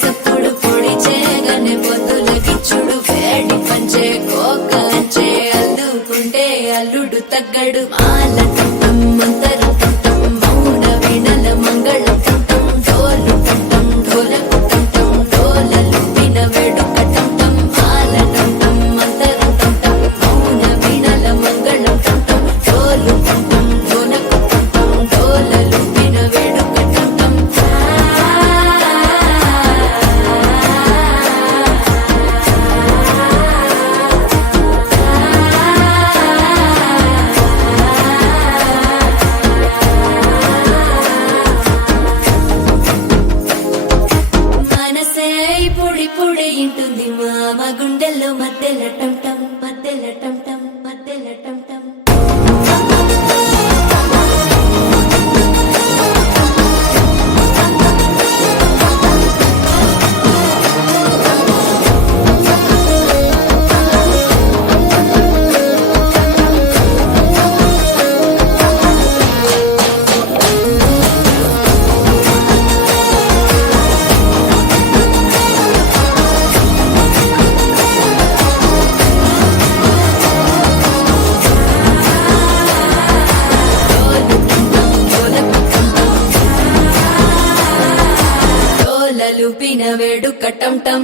సప్పుడు పొడి చేయగానే పొద్దులకిచ్చుడు వేడి పంచే కోక అంచే అల్లుకుంటే అల్లుడు తగ్గడు మాల టం మంతరం టం మౌన వీణల మంగళం టం డోలు టం ఢోలకు టం డోలలు విన వేడుక టం మాల టం మంతరం టం మౌన వీణల మంగళం టం డోలు టం ఢోలకు టం డోలలు విన వేడుక టం మనసే పొడి పొడి ఇంటుంది మామ గుండెల్లో మధ్యల టం టం మధ్యల టం టం మధ్యల టం టం లూపిన వేడుక టం టం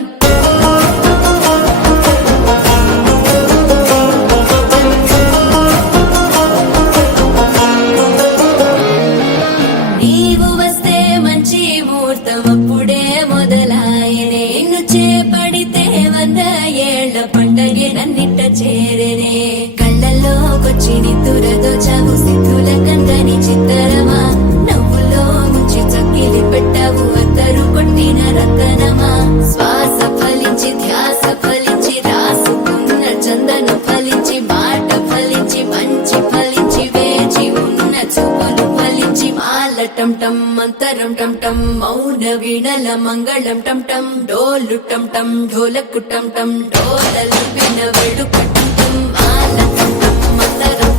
నీవు వస్తే మంచి ముహూర్తం అప్పుడే మొదలాయనే నిన్ను చేపడితే 100 ఏళ్ల పండగే నన్నిట్ట చేరనే కళ్ళల్లోకొచ్చి నిద్దురదో చావు సిద్ధుల కందని చిత్తరమా నవ్వులో ముంచి చక్కిలి పెట్టావు అద్దరు కొట్టిన రతనమా శ్వాస ఫలించి ధ్యాస ఫలించి రాసుకున్న చందన ఫలించి మాట ఫలించి మంచి ఫలించి వేచి ఉన్న చూపులు ఫలించి మాల టం టం మంతరం టం టం మౌన వీణల మంగళం టం టం డోలు టం టం ఢోలకు టం టం డోలలు విన వేడుక టం టం మాల టం టం మంతరం